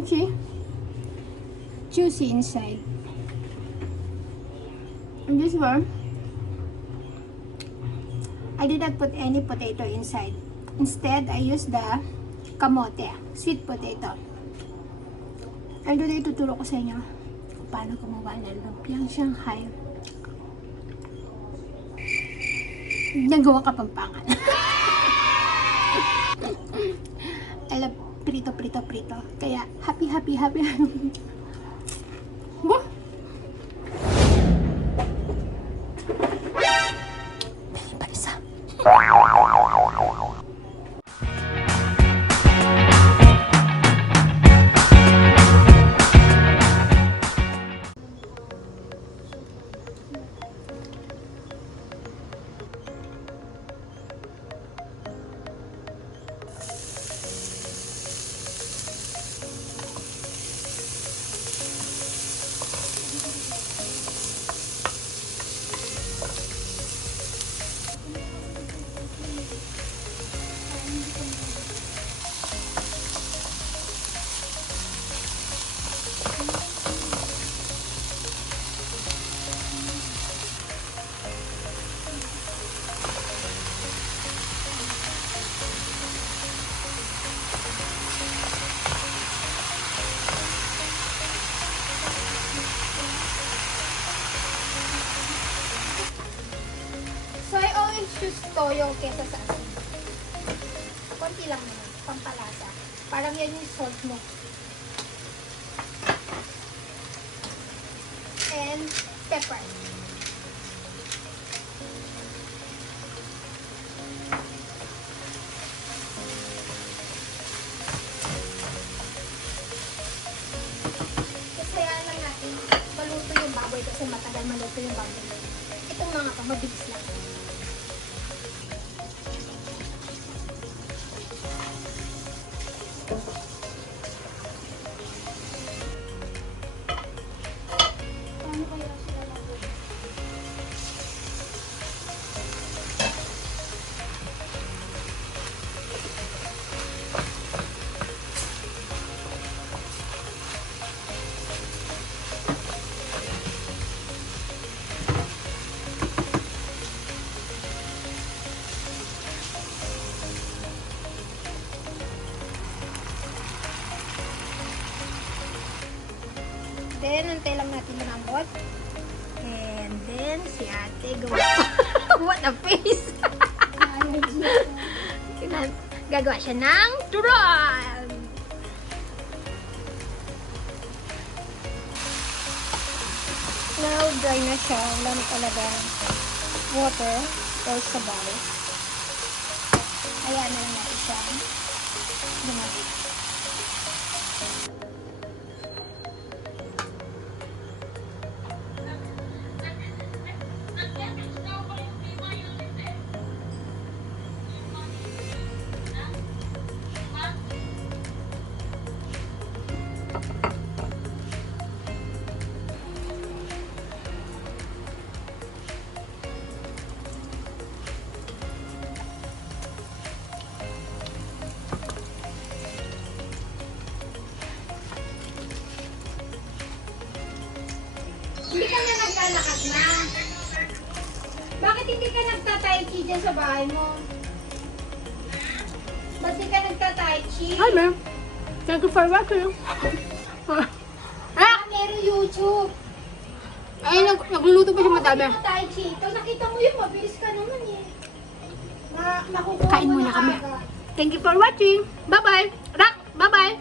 crunchy, juicy inside. And this one, I did not put any potato inside. Instead, I used the kamote, sweet potato. And today, tuturo ko sa inyo kung paano gumawa ng lumpiang Shanghai. Nagawa Kapampangan. I love prito. Kaya, happy. Wah! Pa isa. Choose toyo kesa sa asin. Konti lang naman, pampalasa. Parang yan yung salt mo. And pepper. Kasayaan lang natin maluto yung baboy kasi matagal maluto yung baboy. Itong mga to, mabilis lang. Then, antay lang natin lumambot. And then, si ate gawa. What a face! Gagawa siya ng turon! Now, dry na siya. Wala na talaga water or sabaw. Ayan na lang natin siya. Lumabit. Hindi ka na naglalakad na. Bakit hindi ka nagta-tai chi dyan sa bahay mo? Ba't hindi ka nagta-tai chi? Hi, ma'am. Thank you for watching. Meron YouTube. Ay, nagluluto pa siya madami. Tai chi. Ito, nakita mo yun, mabilis ka naman eh. Nakukuha Kain mo muna na kami. agad. Thank you for watching. Bye-bye. Rock, bye-bye.